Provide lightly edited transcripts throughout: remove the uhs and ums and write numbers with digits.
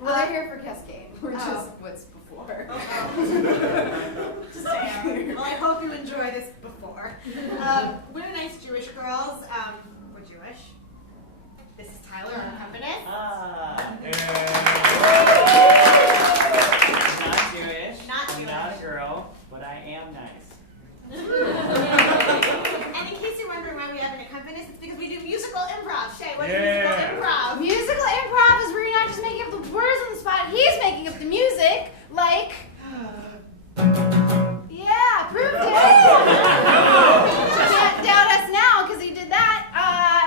Well, they're here for Cascade, which is what's before. Just saying. Well, I hope you enjoy this before. We're nice Jewish girls. We're Jewish. This is Tyler, our accompanist. Not Jewish. Not Jewish. I'm not a girl, but I am nice. And in case you're wondering why we have an accompanist, it's because we do musical improv. Shay, what is musical improv? Musical improv is where you're not just making up the words on the spot, he's making up the music, like... Yeah, proved it! Can't doubt us now, because he did that.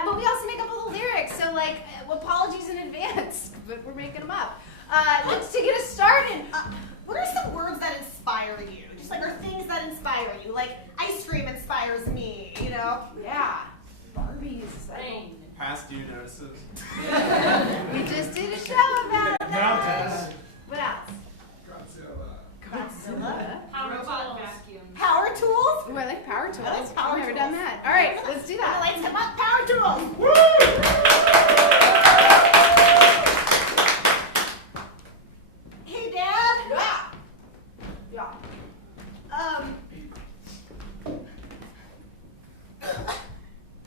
But we also make up all the lyrics, so like, apologies in advance, but we're making them up. Let's to get us started. What are some words that inspire you? Just like, or things that inspire you? Like, ice cream inspires me, you know? Yeah. Barbies. Rain. Past due notices. We just did a show about that. Mountains. What else? Godzilla. Robot vacuum. Power tools? Ooh, I like power tools. I like power I've never tools. done that. All right, let's do that. Lights come up, power tools. Hey, Dad. Yeah.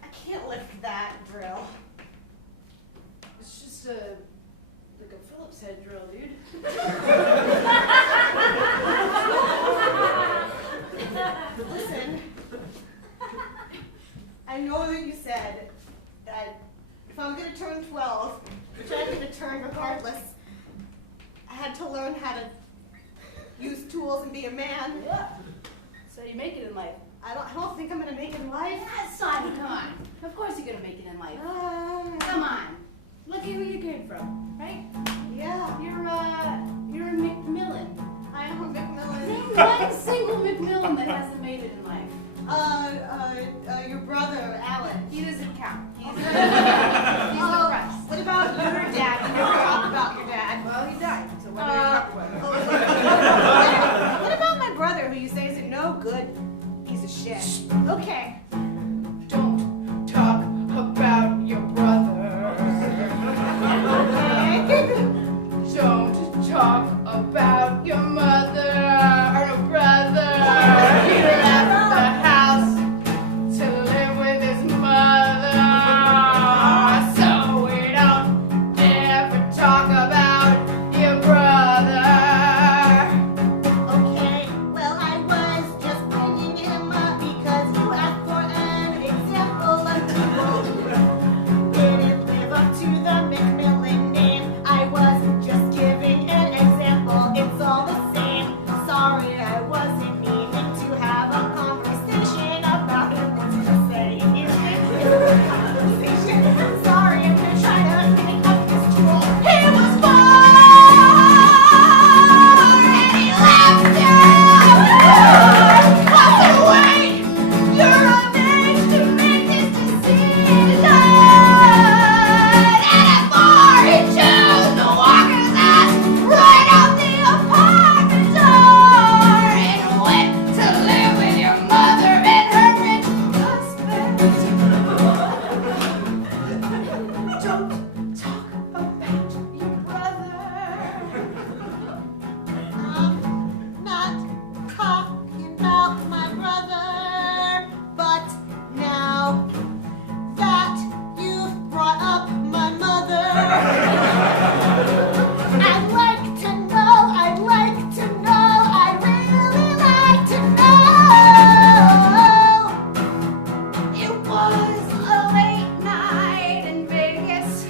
I can't lift that drill. It's just like a Phillips head drill, dude. Listen, I know that you said that if I'm going to turn 12, which I'm going to turn regardless, I had to learn how to use tools and be a man. Yeah. So you make it in life. I don't think I'm going to make it in life. Yeah, Simon, come on. Of course you're gonna make it in life. Come on. Look at where you came from, right? Yeah. You're a McMillan. I am a McMillan. Name one single McMillan that hasn't made it in life. Your brother, Alan. He doesn't count. He's the rest. What about your dad? We never talked about your dad. Well, he died, so what do you talk about? What about my brother, who you say is a no good piece of shit? Okay. Don't talk about your brother. Don't talk about your mother or no brother. He left the house to live with his mother. So we don't ever talk about your brother. Okay, well, I was just bringing him up because you asked for an example of people who didn't live up to the McMillan name. I was just giving an example, it's all the same. Sorry, I wasn't meaning to have a conversation about him. What did I say? Conversation. Sorry, I'm gonna try to pick up this tool. He was born and he left town. Walked away. You're of age to make this decision. And at 4 he chose to walk his ass right out the apartment door and went to live with your mother and her rich husband. Don't talk about your brother. I'm not talking about my brother, but now that you've brought up my mother, I'd like to know, I'd really like to know. It was a late night in Vegas.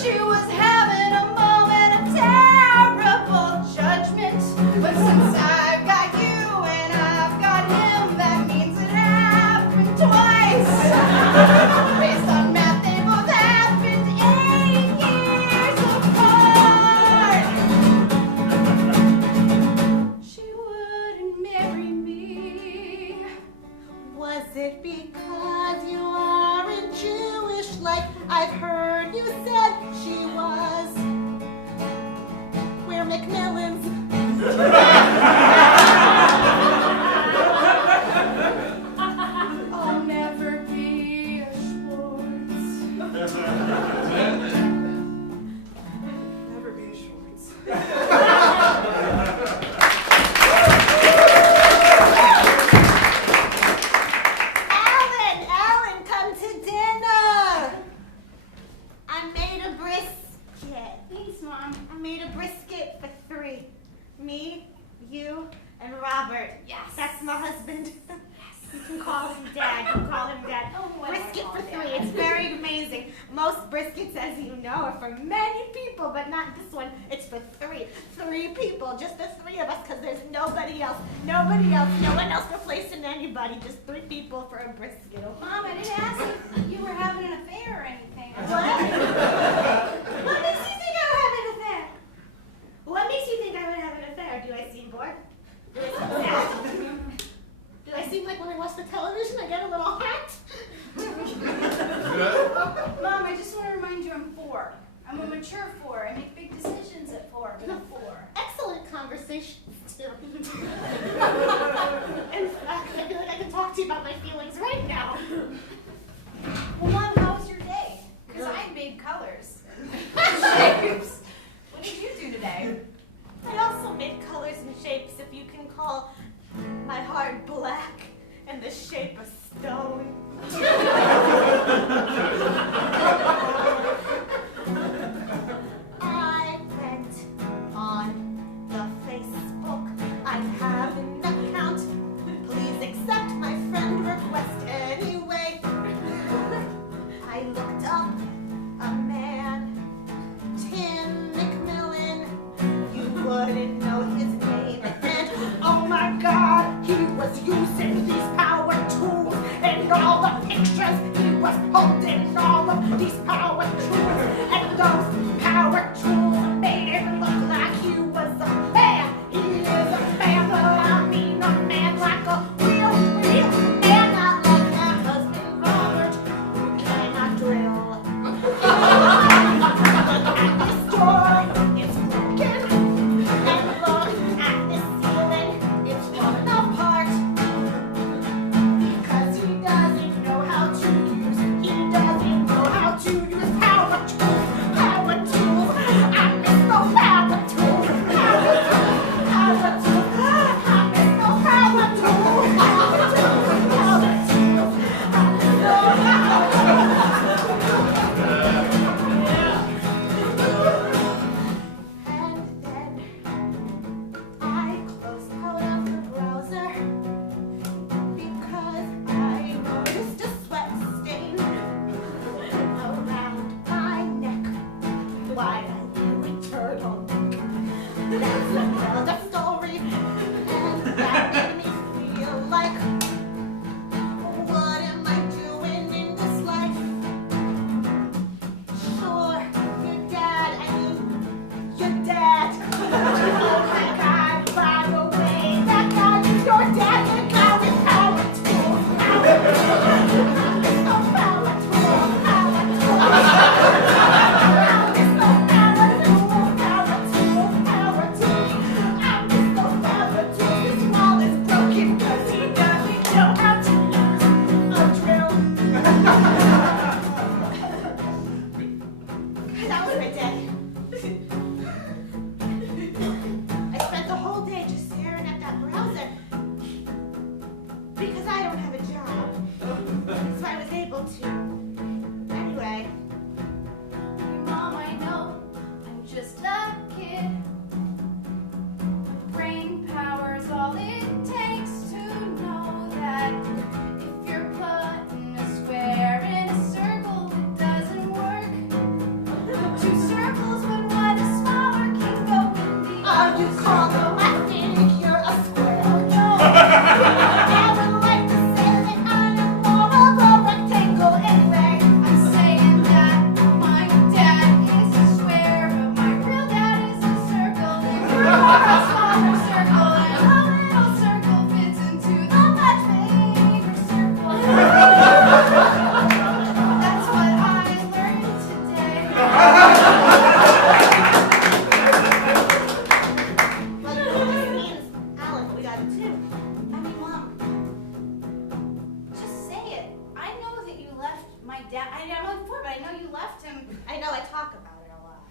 She was having a moment of terrible judgment. But since I've got you and I've got him, that means it happened twice. Based on math, they both happened 8 years apart. She wouldn't marry me. Was it because you aren't Jewish like I've heard you said she was? We're McMillans. I'll never be a Schwartz. made a brisket for 3. Me, you, and Robert. Yes. That's my husband. You can call him Dad. You can call him Dad. Oh, what Brisket I for call 3. Dad. It's very amazing. Most briskets, as you know, are for many people, but not this one. It's for 3. 3 people, just the 3 of us, because there's nobody else. Nobody else. No one else replacing anybody. Just 3 people for a brisket. Okay? Mom, I didn't ask if you were having an affair or anything. What? What makes you think I would have an affair? What makes you think I would have an affair? Do I seem bored? Do I seem sad? Do I seem like when I watch the television I get a little hot? Mom, I just want to remind you I'm 4. I'm a mature 4. I make big decisions at 4, but I'm 4. Excellent conversations, too. In fact, I feel like I can talk to you about my feelings right now. Well, Mom, how was your day? Because I made colors. Shapes. What did you do today? I also made colors and shapes, if you can call my heart black and the shape a stone. I went on the Facebook. I have an account. Please accept my friend request anyway. I looked up a man, Tim McMillan. You wouldn't know his name. And oh my God, he was using these power tools. And all the pictures, he was holding all of these power tools. And those power tools made him look like he was a man. He is a man, but I mean a man like a real man. Not like my husband Robert, who cannot drill. At this door, it's broken. And look at this ceiling, it's falling apart. Because he doesn't know how to use power tools. Power tools. I miss those power tools. Power tools. Power tools. I miss those power tools. Power tools. Power tools. I miss those power And then I closed out of the browser because I noticed a sweat stain around my neck. Why a turtleneck? That's another story, and that made me feel like, what am I doing in this life? Sure, your dad, your dad. Oh my God, by the way, that guy is your dad, the guy with power tools. Power tools. Oh, power tools. Power tools. I miss those power tools. Power tools. Power tools. I miss those power tools. His wall is broken 'cause he doesn't know how to use a drill. That was my day. I spent the whole day just staring at that browser because I don't have a job. So I was able to. Anyway, Mom, I know I'm just a kid. Brain power's all it takes to know that if you're putting a square in a circle, it doesn't work. 2 circles, but one is smaller, can go in the you call them, I think you're a square. no. I would like to say that I am more of a rectangle anyway. I'm saying that my dad is a square, but my real dad is a circle. And you're a smaller circle, and a little circle fits into the much bigger circle. That's what I learned today. But this means, Alan, we got it too. I mean, Mom, just say it. I know that you left my dad. I'm only 4, but I know you left him. I know I talk about it a lot.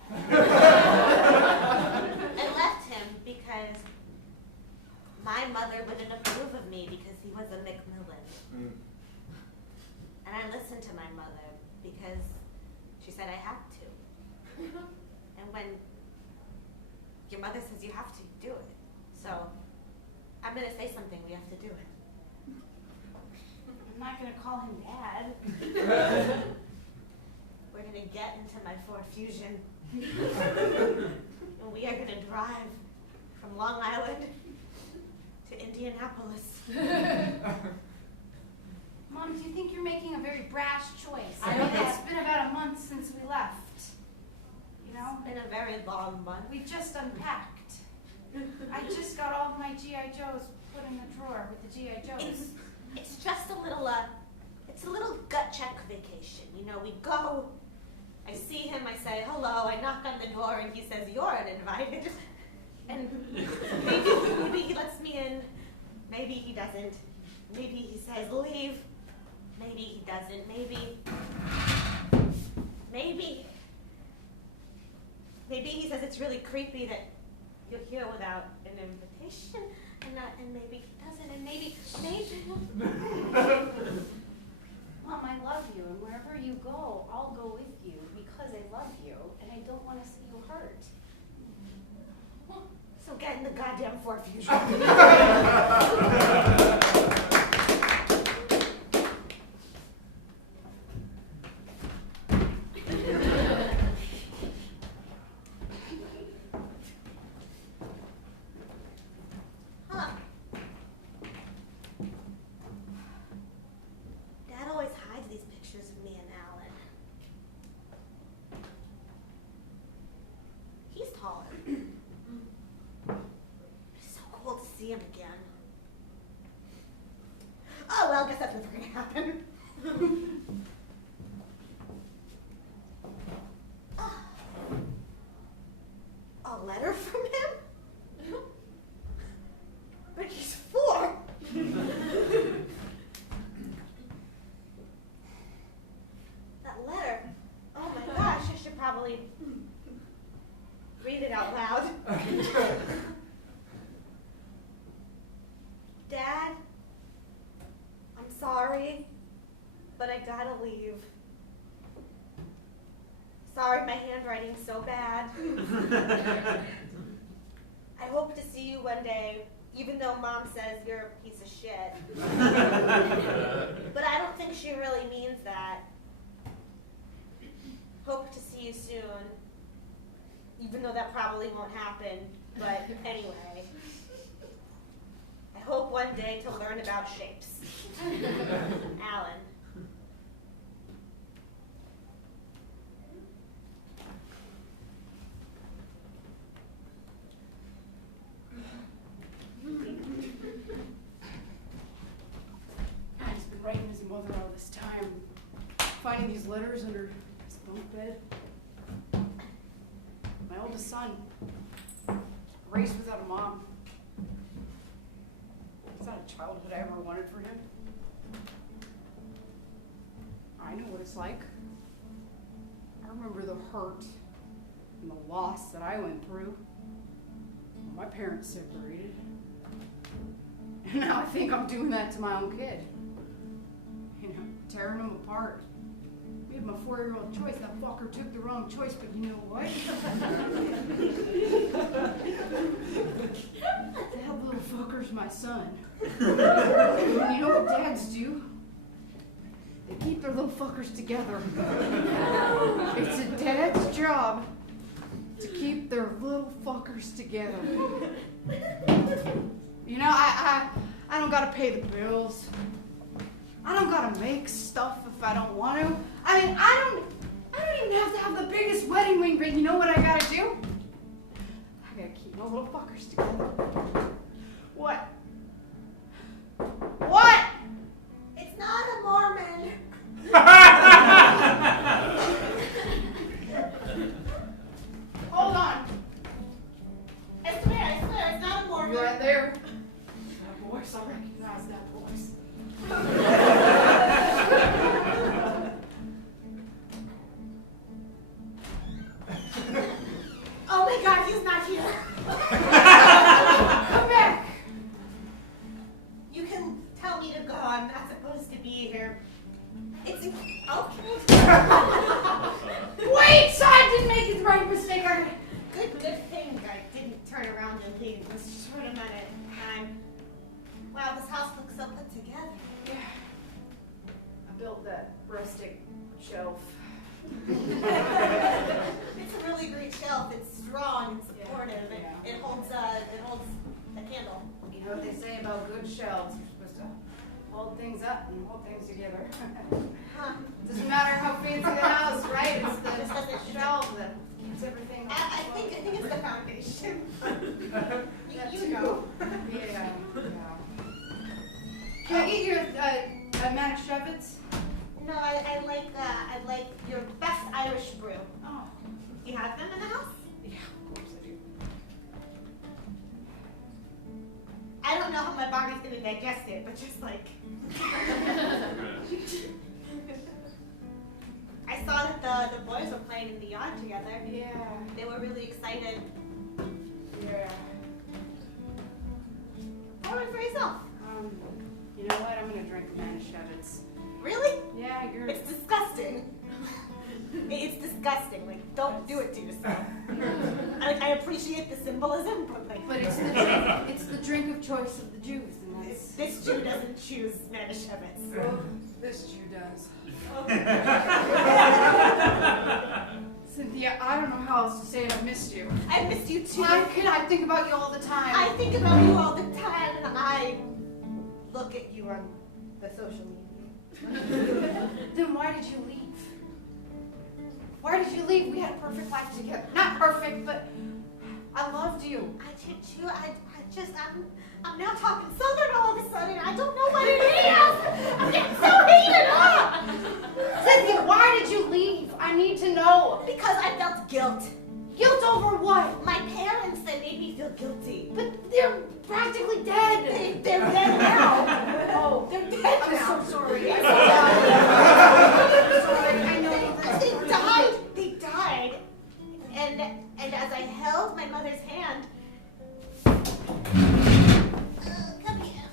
I left him because my mother wouldn't approve of me because he was a McMillan. And I listened to my mother because she said I had to. And when your mother says you have to do it. So, I'm going to say something. We have to do it. I'm not gonna call him Dad. We're going to get into my Ford Fusion. And we are going to drive from Long Island to Indianapolis. Mom, do you think you're making a very brash choice? I know that. It's been about a month since we left. You know? It's been a very long month. We just unpacked. I just got all of my G.I. Joes put in the drawer with the G.I. Joes. It's just a little, it's a little gut check vacation. You know, we go, I see him, I say hello, I knock on the door, and he says, you're uninvited. And maybe he lets me in, maybe he doesn't. Maybe he says leave, maybe he doesn't, maybe he says it's really creepy that you're here without an invitation, and maybe he doesn't, and maybe. Mom, I love you, and wherever you go, I'll go with you because I love you, and I don't want to see you hurt. So get in the goddamn Ford Fusion. Huh. Dad always hides these pictures of me and Alan. He's taller. It's so cool to see him again. Oh, well, I guess that's never gonna happen. A letter from him? But he's 4. That letter. Oh my gosh, I should probably read it out loud. Dad, I'm sorry, but I gotta leave. Sorry, my handwriting's so bad. I hope to see you one day, even though Mom says you're a piece of shit. But I don't think she really means that. Hope to see you soon, even though that probably won't happen. But anyway, I hope one day to learn about shapes. Alan. He's been writing his mother all this time, finding these letters under his bunk bed. My oldest son, raised without a mom. It's not a childhood I ever wanted for him. I know what it's like. I remember the hurt and the loss that I went through when my parents separated. And now I think I'm doing that to my own kid. You know, tearing them apart. Made my 4-year-old choice. That fucker took the wrong choice, but you know what? That little fucker's my son. And you know what dads do? They keep their little fuckers together. It's a dad's job to keep their little fuckers together. You know, I don't gotta pay the bills. I don't gotta make stuff if I don't want to. I mean, I don't even have to have the biggest wedding ring, but you know what I gotta do? I gotta keep my little fuckers together. What? What? It's not a Mormon. Hold on. I swear, it's not a Mormon. You right there? That voice, I recognize that voice. Oh my God, he's not here. Come back. You can tell me to go. I'm not supposed to be here. It's okay. Wait, so I didn't make the right mistake. Good thing I didn't Wow, this house looks so put together. Yeah. I built that rustic shelf. It's a really great shelf. It's strong and supportive. Yeah. It holds a candle. You know what they say about good shelves? You're supposed to hold things up and hold things together. Huh. Doesn't matter how fancy the house, right? It's Just the doesn't- shelf that keeps everything. I think it's the foundation. That you too. know. Yeah. Can I get your Manischewitz? No, I like your best Irish brew. Oh. You have them in the house? Yeah, of course I do. I don't know how my body's gonna digest it, but just like. I saw that the boys were playing in the yard together. Yeah. They were really excited. Yeah. Pour one for yourself. You know what? I'm gonna drink a Manischewitz. Really? Yeah, you're. It's disgusting. It's disgusting. Like, don't do it to yourself. I appreciate the symbolism, but like. But it's the drink of choice of the Jews, and that's. This Jew doesn't choose Manischewitz. Well, this Jew does. Cynthia, I don't know how else to say it. I missed you. I missed you too. How can I think about you all the time? I think about you all the time, and I look at you on the social media. Then why did you leave? Why did you leave? We had a perfect life together. Not perfect, but I loved you. I did too. I'm now talking Southern all of a sudden. I don't know what it is. I'm getting so heated up. Cynthia, why did you leave? I need to know. Because I felt guilt. Guilt over what? My parents, they made me feel guilty. But they're practically dead. They're dead now. Oh, They're dead I'm now. so sorry. I'm I'm so sorry. I know that. They died. They died. And as I held my mother's hand, come here.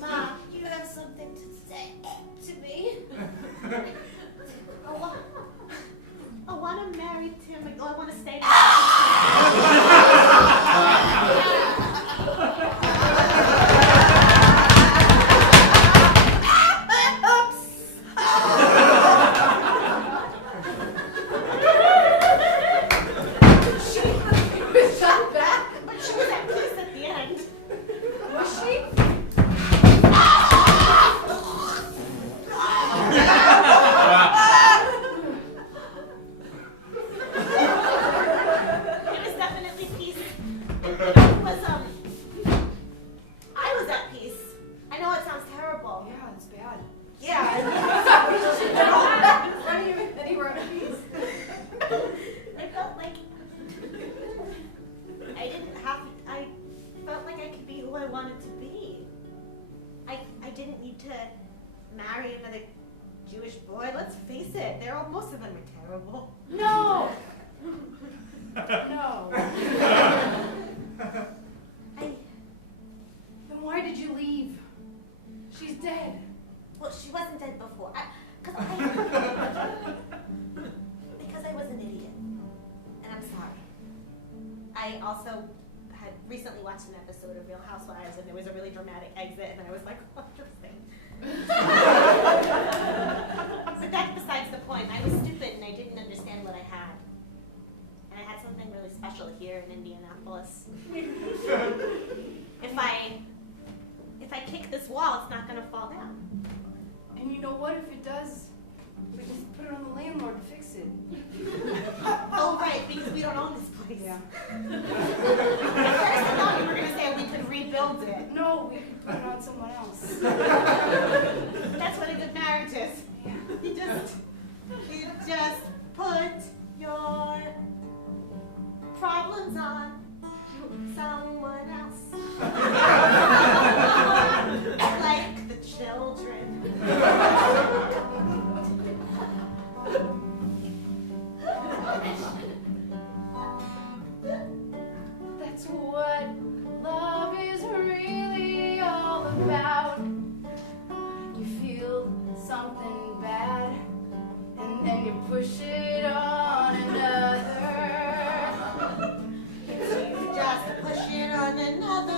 Ma, you have something to say to me? I want to marry Tim. I want to stay. Is that bad? But she was at peace at the end. Was she? It was definitely peace. I was at peace. I know it sounds terrible. Yeah, it's bad. Yeah. What do you mean? Then he wrote a piece. I felt like I felt like I could be who I wanted to be. I didn't need to marry another Jewish boy. Let's face it, most of them are terrible. No. No. Then why did you leave? She's dead. Well, she wasn't dead before. Because I was an idiot. And I'm sorry. I also had recently watched an episode of Real Housewives, and there was a really dramatic exit, and I was like, oh, interesting. But that's besides the point. I was stupid, and I didn't understand what I had. And I had something really special here in Indianapolis. If I kick this wall, it's not going to fall down. And you know what? If it does, we just put it on the landlord to fix it. Oh, right, because we don't own this place. Yeah. At first, I thought you were going to say we could rebuild it. No, we could put it on someone else. That's what a good marriage is. Yeah. You just put your problems on someone else. Like the children. That's what love is really all about. You feel something bad, and then you push it on another. You just push it on another.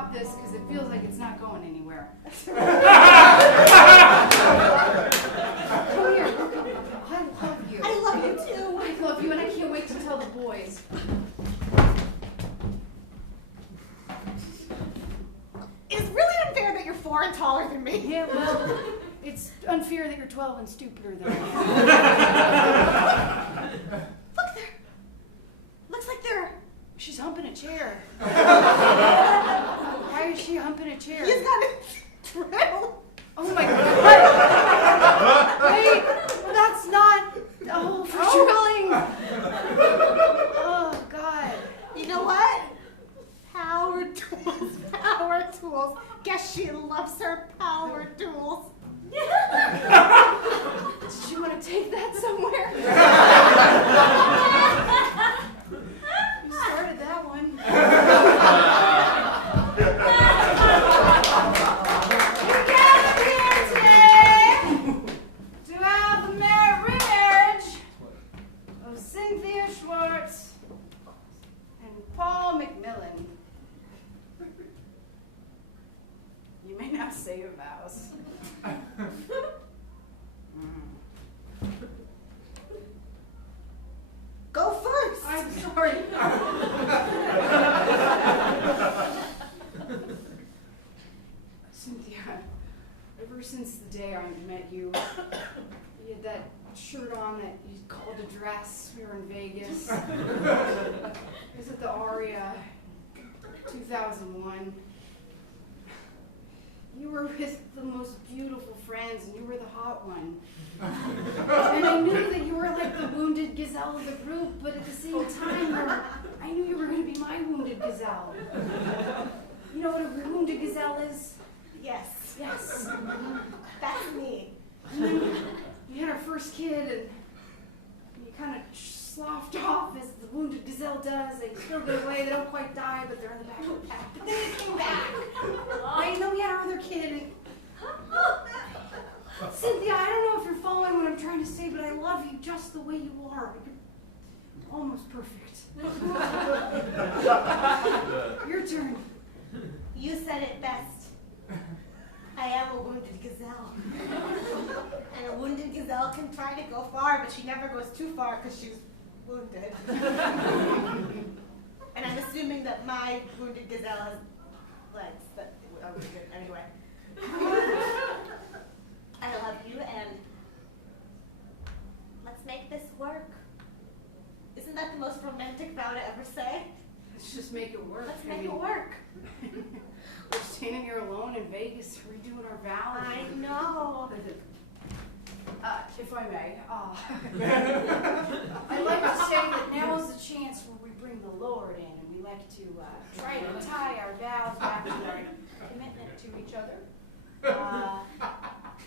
stop this because it feels like it's not going anywhere. Come here. I love you. I love you too. I love you, and I can't wait to tell the boys. It's really unfair that you're 4 and taller than me. Yeah, well, it's unfair that you're 12 and stupider than I am. Look there. Looks like they're. She's humping a chair. Why is she humping a chair? He's got a drill. Oh my God. Wait, that's not. Oh, for drilling. Oh, God. You know what? Power tools. Power tools. Guess she loves her power tools. Did you want to take that somewhere? You started that one. We gather here today to have the marriage of Cynthia Schwartz and Paul McMillan. You may now say your vows. Go first. I'm sorry. Cynthia, ever since the day I met you, you had that shirt on that you called a dress. We were in Vegas. It was at the Aria, 2001. You were with the most beautiful friends, and you were the hot one. And I knew that you were like the wounded gazelle of the group, but at the same time, I knew you were going to be my wounded gazelle. You know what a wounded gazelle is? Yes. Yes. That's me. And then you had our first kid, and you kind of sloughed off as the wounded gazelle does. They still get away, they don't quite die, but they're in the back of the pack. But then they came back. Right? And then we had our other kid. And Cynthia, I don't know if you're following what I'm trying to say, but I love you just the way you are. You're almost perfect. Your turn. You said it best. I am a wounded gazelle. And a wounded gazelle can try to go far, but she never goes too far because she's wounded. And I'm assuming that my wounded gazelle has legs that are wounded. Anyway. I love you, and let's make this work. Isn't that the most romantic vow to ever say? Let's just make it work. Let's make it work. We're standing here alone in Vegas, redoing our vows. I know. If I may, I'd like to say that now is the chance where we bring the Lord in, and we like to try to tie our vows back to our commitment to each other.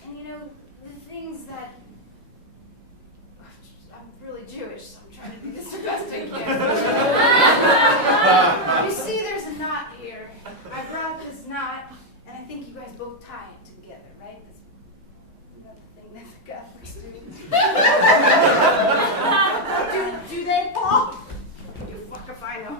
And you know, the things that I'm really Jewish, so I'm trying to do this the best I can. You see, there's a knot here. I brought this knot, and I think you guys both tie it together, right? This, you know, the thing that the Catholics do. Do they, Paul? You fuck if I know.